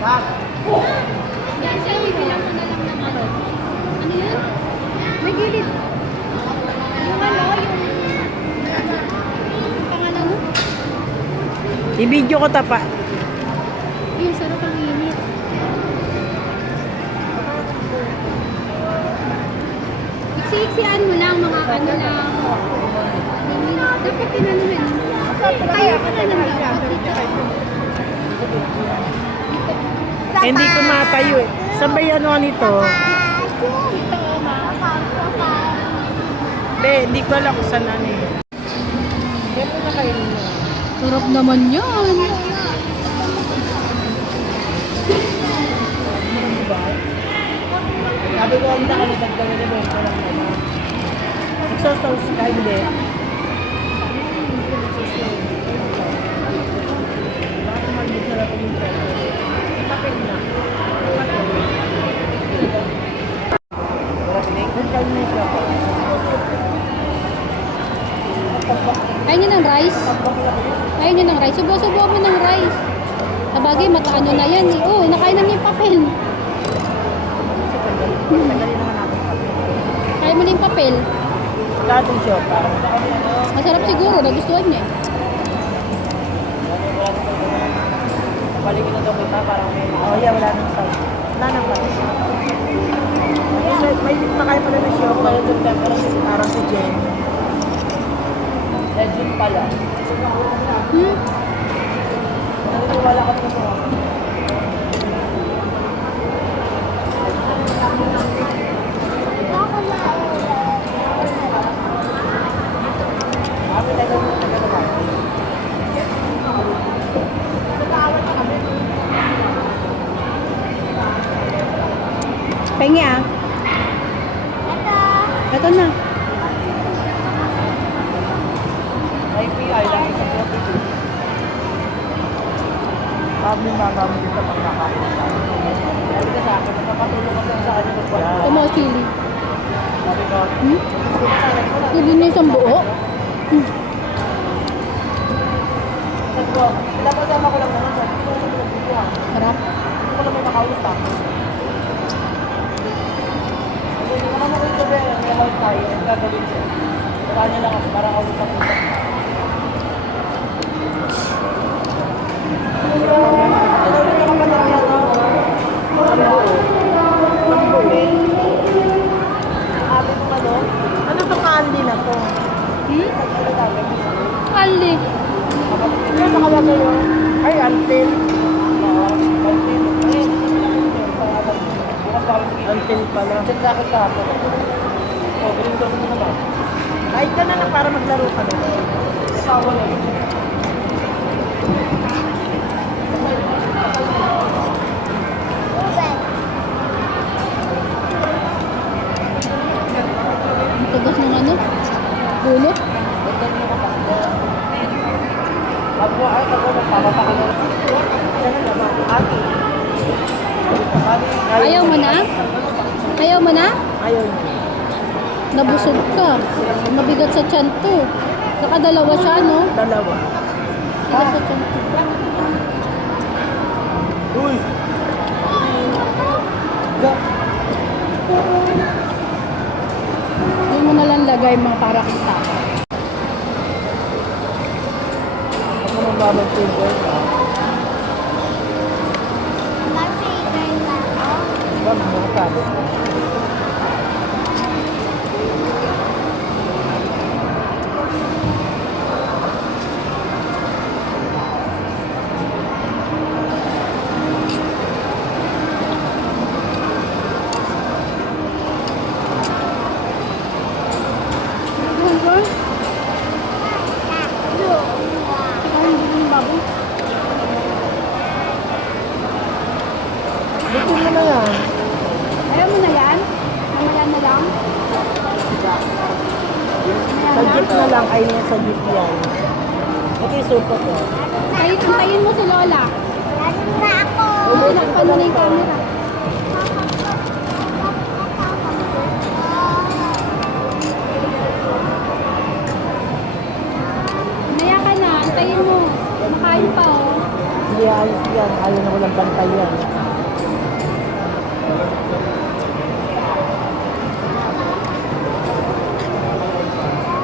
Yan, siya, ibilang ko na lang ng ano. Ano yun? May gilid. Yung ano, yung pangalan mo? I-video ko tapa. Yung sarap ang init. Iksi-iksian mo lang, mga ano lang. Dapat tinanuhin. Kaya ka na lang dapat dito. Hindi ko matayo eh. Saan ba yung ano nito? Be, hindi ko alam kung saan ano eh. Meron na kayo nito. Sarap naman yan. Sabi ko, hindi na kami nagdawin na meron ko lang naman. Nagsasaus ka, hindi. Baka tumaglit na lang yung pwede. Kapapin na. Kaya niyo ng rice? Kaya niyo ng rice? Subo-subo mo ng rice. Sabagay, mataano na yan eh. Oh, nakain na niya yung papel. Kaya mo na yung papel. Lahat yung shop. Masarap siguro, nagustuhan niya. Balikin na daw kita, parang oh yeah, wala nang sound. Wala nang pala. May makaya pala ng shop, parang si Jen. Legend pala. Naniniwala ka naman sa Pengi ah. Ito na. IPI lang sa property. Sabi na namin dito pag nakain. Sabi ka sa akin, magpapatulong ka sa akin magpapatulong. Ito mo chili. Sabi ko, Chili niya isang buo. sabi ko, pinapasama ko lang naman. Sabi ko, Sarap. hindi ko lang may nakausap. Hindi naman ako yung sabi, may house tayo, ang gagawin siya. Wala niya lang ako, para kausap-usap. Ano itong candy na to? Ali. Ano nakawasan yun? Ay, until. Until pala. Until sa akin kahapon. O, galing daw mo naman. Kahit ka na lang para maglaro ka na. Sawa na yun. Ang tagas ng ano? Dulo? Bago ay, magpapapaka na. Ayaw mo na? Ayaw mo na? Ayaw niya. Nabusog ka. Mabigat sa tiyan to. Nakadalawa siya, no? Dalawa. Mabigat sa tiyan to. Uy! Hindi mo na lang lagay mga para kita. Ako magbabag-table ka. Diba, mga sabi ko. Butin mo na yan. Ayaw mo na yan? Mamaya na lang? Sa jeep na lang, ay niya sa jeep yan. Ito yung supo ko. Antayin mo si Lola. Tinakpan mo na yung camera. Mamaya ka na. Antayin mo. Makain pa, oh. Hindi ayos yan. Ayaw na walang bantay yan.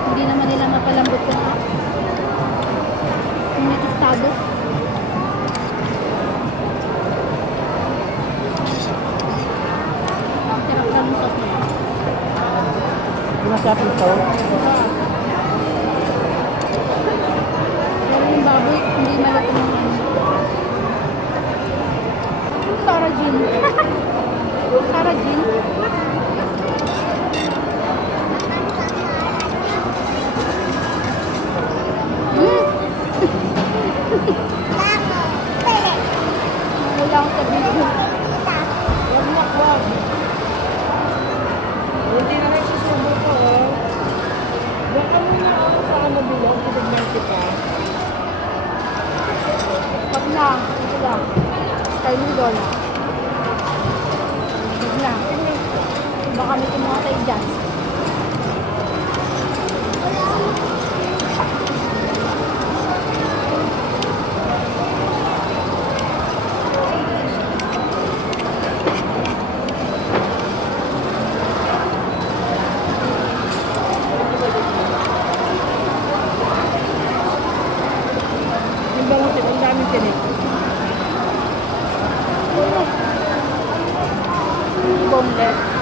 Hindi naman nila mapalambot yung may tostado. Sarap ka ng sauce na. Hindi masarap ito. Pero yung baboy, hindi malaki ng ano. Sarah Jean. Sarah Jean. Wala akong sa video. Wag na, wag. Hindi na nagsusubo ko, oh. Diyan ka muna ako sa ano bilog. Itignan kita. Wag lang. Ito lang. Kay Ludol. Wag lang. Baka may kumuha tayo dyan. Yung bango sila, ang daming tinik. Boneless.